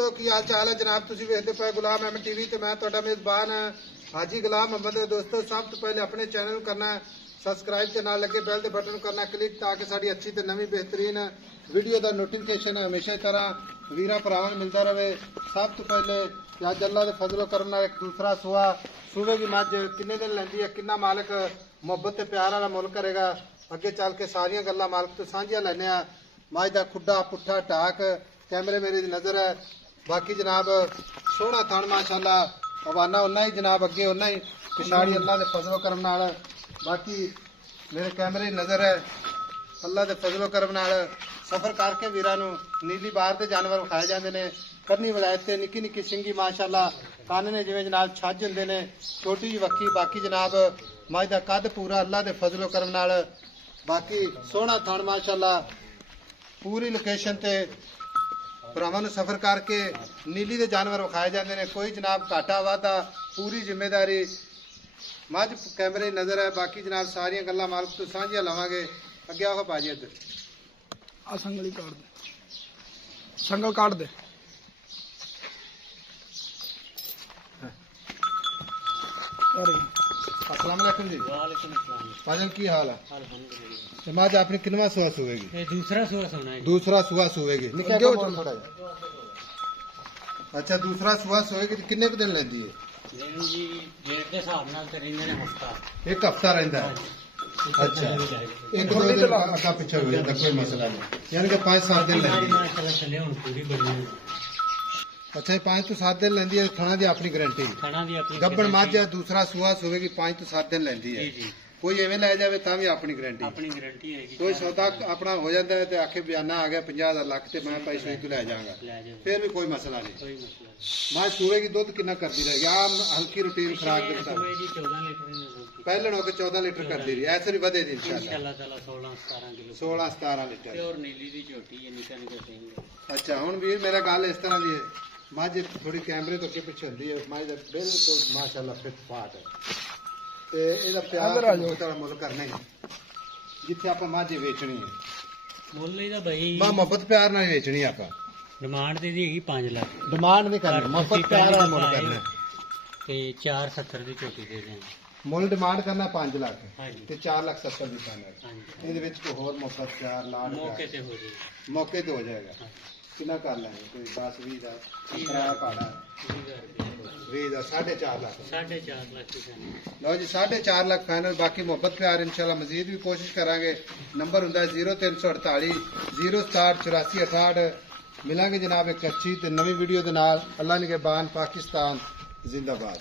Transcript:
दोस्तों की हाल चाल है जनाब तुसी वेखदे पे गुलाम अहमद टीवी ते मैं तुहाडा मेजबान हाजी गुलाम अहमद। दोस्तों सब तो पहले अपने चैनल नूं करना सबसक्राइब ते नाल लगे बैल दे बटन करना क्लिक ताकि साडी अच्छी ते नवी बेहतरीन वीडियो दा नोटिफिकेशन हमेशा की तरह वीरां भरावां नूं मिलदा रहे। सब तो पहले अज अल्लाह दे फजलो करम नाल एक दूसरा सुआ सूबे की मझ किन्ने दिन लैंदी है, किन्ना मालिक मुहब्बत ते प्यार वाला मुल करेगा, अगे चल के सारियां गल्लां मालिक तो सांझियां लैने आ। मझ दा खुड्डा पुट्ठा ढाक कैमरे मेरे दी नज़र है। बाकी जनाब सोहना थण माशाअल्लाह हवाना उन्ना ही जनाब अगे उन्ना ही पिछाड़ी अल्लाह के फजलो करम नाल। बाकी मेरे कैमरे की नज़र है अल्लाह के फजलो करम नाल सफर करके वीरां नूं नीली बार के जानवर विखाए जाते हैं। करनी वलायत से निक्की निक्की सिंगी माशाअल्लाह कान ने जिवें जनाब छज हुंदे ने, छोटी जी वक्की। बाकी जनाब मझ दा कद पूरा अल्लाह के फजलो करम नाल। बाकी सोहना थण माशाअल्लाह पूरी लोकेशन ते भरावां नूं सफर करके नीली दे जानवर विखाए जाते हैं। कोई जनाब घाटा वाधा पूरी जिम्मेदारी मझ कैमरे नज़र है। बाकी जनाब सारियां गल्लां मालिक तो सांझियां लवांगे। अगे आओ भाजी इधर आ संगली काट दे, संगल काट दे। अस्सलाम वालेकुम जी। वालेकुम अस्सलाम। पाजन की हाल है? अल्हम्दुलिल्लाह। माज आपने किनवा सुआ सुवेगी? ये दूसरा सुआ सुना है। दूसरा सुआ सुवेगी। निकल अगे हो के थोड़ा अच्छा दूसरा सुआ सुवेगी तो किन्ने दिन लेंदी है? लेकिन जी डेट के हिसाब नाल ते रहिंदे ने हफ्ता। एक हफ्ता रहंदा है। अच्छा एक दो दिन अगा पीछे हो जाता कोई मसला नहीं, यानी कि 5-7 दिन लेंदी है। माशाअल्लाह चले हुन पूरी बनी। अच्छा 5 तो 7 दिन लेंदी है। खाना दी अपनी गारंटी खाना दी अपनी गब्बन मझ दूसरा सुआ सुवेगी 5 तो 7 दिन लेंदी है। जी जी कोई एवें ले जावे तां भी अपनी गारंटी। अपनी गारंटी है कि कोई सौदा अपना हो जाता है तो आखे बयाना आ गया 50,000 लाख ते मैं भाई सुई तो ले जाऊंगा, ले जाओ, फिर भी कोई मसला नहीं। कोई मसला मां सूबे की दुध कितना करती रहेगी? आम हल्की रूटीन खुराक के नहीं। मुताबिक सुबह जी 14 लीटर ने दूध पहले होकर 14 लीटर करती रही, ऐसे भी बढ़े दी इंशाल्लाह इंशाअल्लाह ताला 16-17 किलो 16-17 लीटर। और नीली दी झोटी है निका निका सिंह। अच्छा हुण वीर मेरा गल इस तरह की है, मझ थोड़ी कैमरे तो अगे पिछे होंदी है, मझ दा बिल्कुल माशाअल्लाह फिट फाट है ते एदा प्यार तरह मुल करना है जिथे आप मझ वेचनी है। मुੱਲ ਇਹਦਾ ਬਈ मां मोहब्बत प्यार नाल वेचनी आप, ਡਿਮਾਂਡ ਤੇ ਦੀ ਹੈਗੀ 5 ਲੱਖ डिमांड नहीं करनी, मोहब्बत प्यार नाल मुल करना है। ਤੇ 470 ਦੀ ਝੋਟੀ ਦੇ ਦੇਣ। मुल डिमांड करना 5 लाख ਹਾਂਜੀ ते 4,70,000 दी पाना है। ਹਾਂਜੀ ਇਹਦੇ ਵਿੱਚ ਕੋਈ ਹੋਰ ਮੁਹੱਬਤ ਪਿਆਰ ਲਾਡ ਮੌਕੇ ਤੇ ਹੋ ਜੇ ਮੌਕੇ ਤੇ ਹੋ ਜਾਏਗਾ। ਕਿੰਨਾ ਕਰ ਲੈਂਗੇ ਕੋਈ 10-20 ਦਾ ਕਿਰਾਇਆ ਭਾੜਾ 20 ਦਾ 4.5 ਲੱਖ। 4.5 ਲੱਖ ਦੀ ਦੇਣ। ਲਓ ਜੀ 4.5 ਲੱਖ ਫਾਈਨਲ। ਬਾਕੀ ਮੁਹੱਬਤ ਪਿਆਰ ਇਨਸ਼ਾਅੱਲਾ ਮਜ਼ੀਦ ਵੀ ਕੋਸ਼ਿਸ਼ ਕਰਾਂਗੇ। ਨੰਬਰ ਹੁੰਦਾ 0348 067 84 68। ਮਿਲਾਂਗੇ ਜਨਾਬ ਇੱਕ ਅੱਛੀ ਤੇ ਨਵੀਂ ਵੀਡੀਓ ਦੇ ਨਾਲ। ਅੱਲਾ ਨਿਗਹਿਬਾਨ। ਪਾਕਿਸਤਾਨ ਜ਼ਿੰਦਾਬਾਦ।